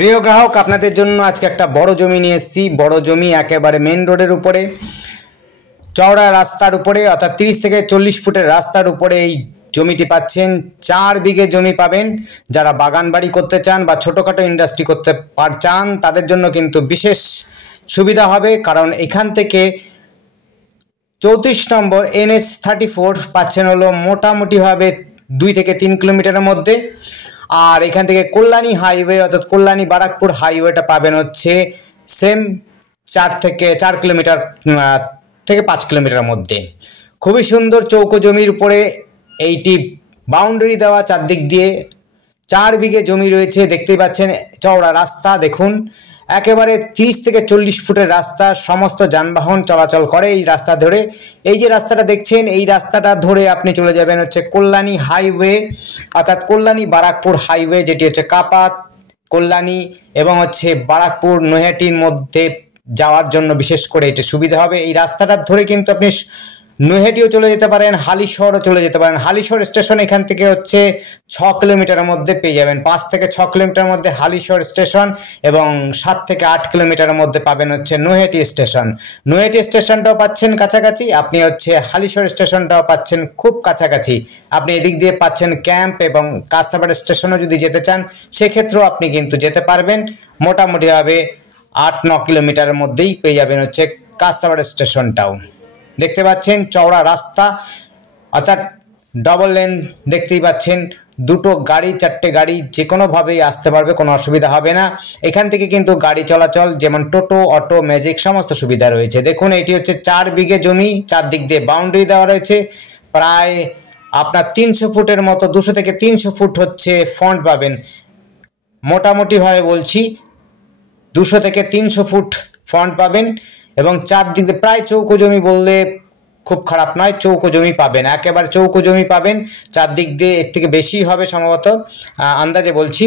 প্রিয় গ্রাহক, আপনাদের জন্য আজকে একটা বড় জমি নিয়ে এসেছি। বড় জমি, একেবারে মেন রোডের উপরে, চওড়া রাস্তার উপরে, অর্থাৎ 30 থেকে 40 ফুটের রাস্তার উপরে এই জমিটি পাচ্ছেন। 4 বিঘে জমি পাবেন। যারা বাগান বাড়ি করতে চান বা ছোটোখাটো ইন্ডাস্ট্রি করতে চান তাদের জন্য কিন্তু বিশেষ সুবিধা হবে, কারণ এখান থেকে 34 নম্বর NH-34 পাচ্ছেন হলো মোটামুটিভাবে 2 থেকে 3 কিলোমিটারের মধ্যে। আর এখান থেকে কল্যাণী হাইওয়ে অর্থাৎ কল্যাণী বারাকপুর হাইওয়েটা পাবেন হচ্ছে সেম 4 কিলোমিটার থেকে 5 কিলোমিটারের মধ্যে। খুবই সুন্দর চৌকো জমির উপরে এইটি বাউন্ডারি দেওয়া, চারদিক দিয়ে 4 বিঘে জমি রয়েছে। দেখতেই পাচ্ছেন চওড়া রাস্তা, দেখুন একেবারে 30 থেকে 40 ফুটের রাস্তা, সমস্ত যানবাহন চলাচল করে এই রাস্তা ধরে। এই যে রাস্তাটা দেখছেন, এই রাস্তাটা ধরে আপনি চলে যাবেন হচ্ছে কল্যাণী হাইওয়ে অর্থাৎ কল্যাণী বারাকপুর হাইওয়ে, যেটি হচ্ছে কাপাত, কল্যাণী এবং হচ্ছে বারাকপুর নৈহাটির মধ্যে যাওয়ার জন্য বিশেষ করে এটি সুবিধা হবে। এই রাস্তাটা ধরে কিন্তু আপনি নৈহাটিও চলে যেতে পারেন, হালিশহরও চলে যেতে পারেন। হালিশহর স্টেশন এখান থেকে হচ্ছে 6 কিলোমিটারের মধ্যে পেয়ে যাবেন। 5 থেকে 6 কিলোমিটারের মধ্যে হালিশহর স্টেশন এবং 7 থেকে 8 কিলোমিটারের মধ্যে পাবেন হচ্ছে নৈহাটি স্টেশন। নৈহাটি স্টেশনটাও পাচ্ছেন কাছাকাছি, আপনি হচ্ছে হালিশহর স্টেশনটাও পাচ্ছেন খুব কাছাকাছি। আপনি এদিক দিয়ে পাচ্ছেন ক্যাম্প এবং কাছাপাড় স্টেশনও যদি যেতে চান সেক্ষেত্রেও আপনি কিন্তু যেতে পারবেন। মোটামুটিভাবে 8-9 কিলোমিটারের মধ্যেই পেয়ে যাবেন হচ্ছে কাছাপাড় স্টেশনটাও। দেখতে পাচ্ছেন চওড়া রাস্তা অর্থাৎ ডবল লেন, দেখতেই পাচ্ছেন দুটো গাড়ি, 4টে গাড়ি যে কোনোভাবেই আসতে পারবে, কোনো অসুবিধা হবে না। এখান থেকে কিন্তু গাড়ি চলাচল যেমন টোটো, অটো, ম্যাজিক সমস্ত সুবিধা রয়েছে। দেখুন এটি হচ্ছে 4 বিঘে জমি, চারদিক দিয়ে বাউন্ডারি দেওয়া রয়েছে। প্রায় আপনার 300 ফুটের মতো, 200 থেকে 300 ফুট হচ্ছে ফ্রন্ট পাবেন। মোটামুটিভাবে বলছি 200 থেকে 300 ফুট ফ্রন্ট পাবেন এবং চারদিক দিয়ে প্রায় চৌকো জমি বললে খুব খারাপ নয়, চৌকো জমি পাবেন, একেবারে চৌকো জমি পাবেন। চারদিক দিয়ে এর থেকে বেশি হবে সম্ভবত, আন্দাজে বলছি,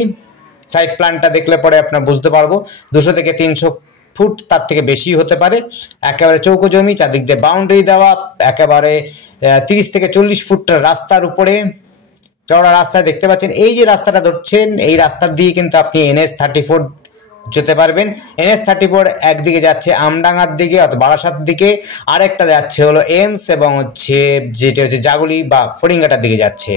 সাইড প্ল্যানটা দেখলে পরে আপনার বুঝতে পারবো। 200 থেকে 300 ফুট, তার থেকে বেশি হতে পারে। একেবারে চৌকো জমি, চারদিক দিয়ে বাউন্ডারি দেওয়া, একেবারে 30 থেকে 40 ফুট রাস্তার উপরে চওড়া রাস্তায় দেখতে পাচ্ছেন। এই যে রাস্তাটা ধরছেন, এই রাস্তা দিয়ে কিন্তু আপনি NH-34 যেতে পারবেন। NH-34 একদিকে যাচ্ছে আমডাঙ্গার দিকে অর্থাৎ বারাসাত দিকে, আরেকটা যাচ্ছে হলো এমস এবং হচ্ছে যেটা হচ্ছে জাগুলি বা ফড়িংঘাটার দিকে যাচ্ছে।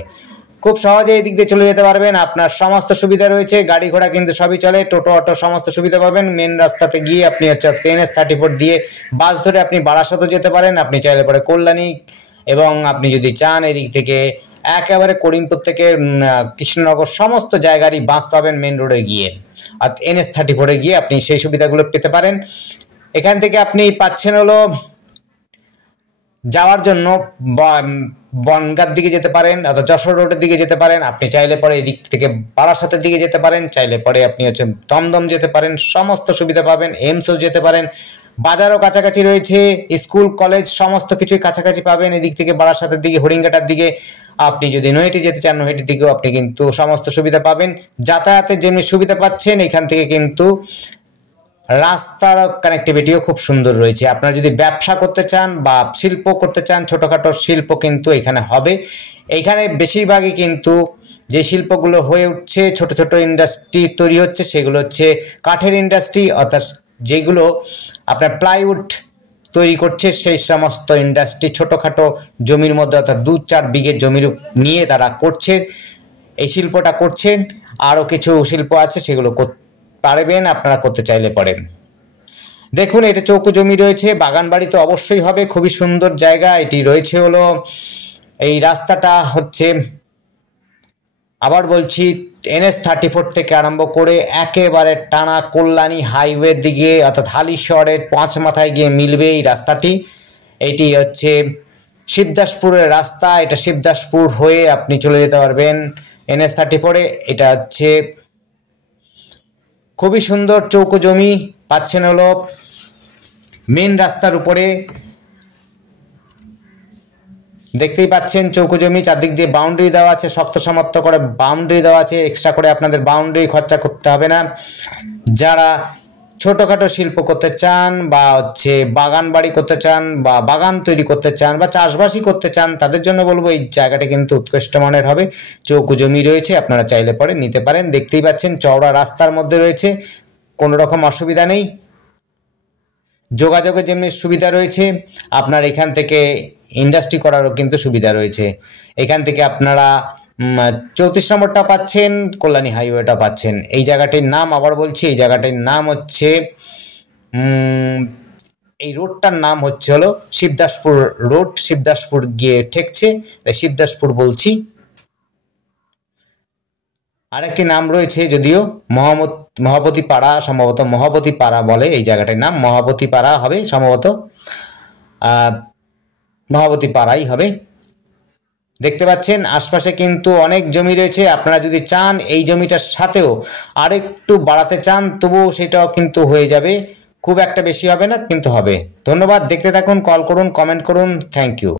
খুব সহজে এই দিক দিয়ে চলে যেতে পারবেন। আপনার সমস্ত সুবিধা রয়েছে, গাড়ি ঘোড়া কিন্তু সবই চলে, টোটো অটো সমস্ত সুবিধা পাবেন। মেন রাস্তাতে গিয়ে আপনি হচ্ছে NH-34 দিয়ে বাস ধরে আপনি বারাসাতও যেতে পারেন। আপনি চাইলে পরে কল্যাণী, এবং আপনি যদি চান এদিক থেকে একেবারে করিমপুর থেকে কৃষ্ণনগর সমস্ত জায়গারই বাস পাবেন মেন রোডে গিয়ে। আর NH-34 গিয়ে আপনি সেই সুবিধাগুলো পেতে পারেন। এখান থেকে আপনি পাচ্ছেন হলো যাওয়ার জন্য বনগাঁর দিকে যেতে পারেন অথবা যশোর রোডের দিকে যেতে পারেন। আপনি চাইলে পরে এদিক থেকে বারাসাতের দিকে যেতে পারেন, চাইলে পরে আপনি হচ্ছে দমদম যেতে পারেন, সমস্ত সুবিধা পাবেন। এমসও যেতে পারেন, বাজারও কাছাকাছি রয়েছে, স্কুল কলেজ সমস্ত কিছুই কাছাকাছি পাবেন। এদিক থেকে বারাসাতের দিকে, হরিণঘাটার দিকে। আপনি যদি নৈহাটি যেতে চান, নৈহাটির দিকেও আপনি কিন্তু সমস্ত সুবিধা পাবেন। যাতায়াতের যেমনি সুবিধা পাচ্ছেন, এখান থেকে কিন্তু রাস্তার কানেক্টিভিটিও খুব সুন্দর রয়েছে। আপনারা যদি ব্যবসা করতে চান বা শিল্প করতে চান, ছোটোখাটো শিল্প কিন্তু এখানে হবে। এইখানে বেশিরভাগই কিন্তু যে শিল্পগুলো হয়ে উঠছে, ছোট ছোট ইন্ডাস্ট্রি তৈরি হচ্ছে, সেগুলো হচ্ছে কাঠের ইন্ডাস্ট্রি, অর্থাৎ যেগুলো আপনার প্লাইউড তৈরি করছে সেই সমস্ত ইন্ডাস্ট্রি ছোটোখাটো জমির মধ্যে অর্থাৎ 2-4 বিঘে জমির নিয়ে তারা করছেন, এই শিল্পটা করছেন। আরও কিছু শিল্প আছে, সেগুলো পারবেন আপনারা করতে চাইলে পারেন। দেখুন এটা চৌকো জমি রয়েছে, বাগান বাড়ি তো অবশ্যই হবে, খুবই সুন্দর জায়গা এটি রয়েছে। হলো এই রাস্তাটা হচ্ছে, আবার বলছি, NH-34 থেকে আরম্ভ করে একেবারে টানা কল্যাণী হাইওয়ের দিকে অর্থাৎ হালিশহরের 5 মাথায় গিয়ে মিলবে এই রাস্তাটি। এটি হচ্ছে শিবদাসপুরের রাস্তা, এটা শিবদাসপুর হয়ে আপনি চলে যেতে পারবেন NH-34। এটা হচ্ছে খুবই সুন্দর চৌকো জমি পাচ্ছেন হলো মেন রাস্তার উপরে। দেখতেই পাচ্ছেন চৌকো জমি, চারদিক দিয়ে বাউন্ডারি দেওয়া আছে, শক্ত সমর্থ করে বাউন্ডারি দেওয়া আছে, এক্সট্রা করে আপনাদের বাউন্ডারি খরচা করতে হবে না। যারা ছোটোখাটো শিল্প করতে চান বা হচ্ছে বাগান বাড়ি করতে চান বা বাগান তৈরি করতে চান বা চাষবাসই করতে চান, তাদের জন্য বলবো এই জায়গাটা কিন্তু উৎকৃষ্ট মানের হবে। চৌকো জমি রয়েছে, আপনারা চাইলে পরে নিতে পারেন। দেখতেই পাচ্ছেন চওড়া রাস্তার মধ্যে রয়েছে, কোনো রকম অসুবিধা নেই। যোগাযোগের যেমনি সুবিধা রয়েছে, আপনার এখান থেকে ইন্ডাস্ট্রি করারও কিন্তু সুবিধা রয়েছে। এখান থেকে আপনারা 34 নম্বরটা পাচ্ছেন, কল্যাণী হাইওয়েটা পাচ্ছেন। এই জায়গাটির নাম আবার বলছি, এই জায়গাটির নাম হচ্ছে এই রোডটার নাম হলো শিবদাসপুর রোড। শিবদাসপুর গিয়ে ঠেকছে, তাই শিবদাসপুর বলছি। আরেকটি নাম রয়েছে যদিও মহাপতি পাড়া, সম্ভবত মহাপতি পাড়া বলে এই জায়গাটার নাম, মহাপতি পাড়া হবে সম্ভবত, মহাপতি পাড়াই হবে। দেখতে পাচ্ছেন আশপাশে কিন্তু অনেক জমি রয়েছে। আপনারা যদি চান এই জমিটার সাথেও আরেকটু বাড়াতে চান তবুও সেটাও কিন্তু হয়ে যাবে, খুব একটা বেশি হবে না কিন্তু হবে। ধন্যবাদ, দেখতে থাকুন, কল করুন, কমেন্ট করুন, থ্যাংক ইউ।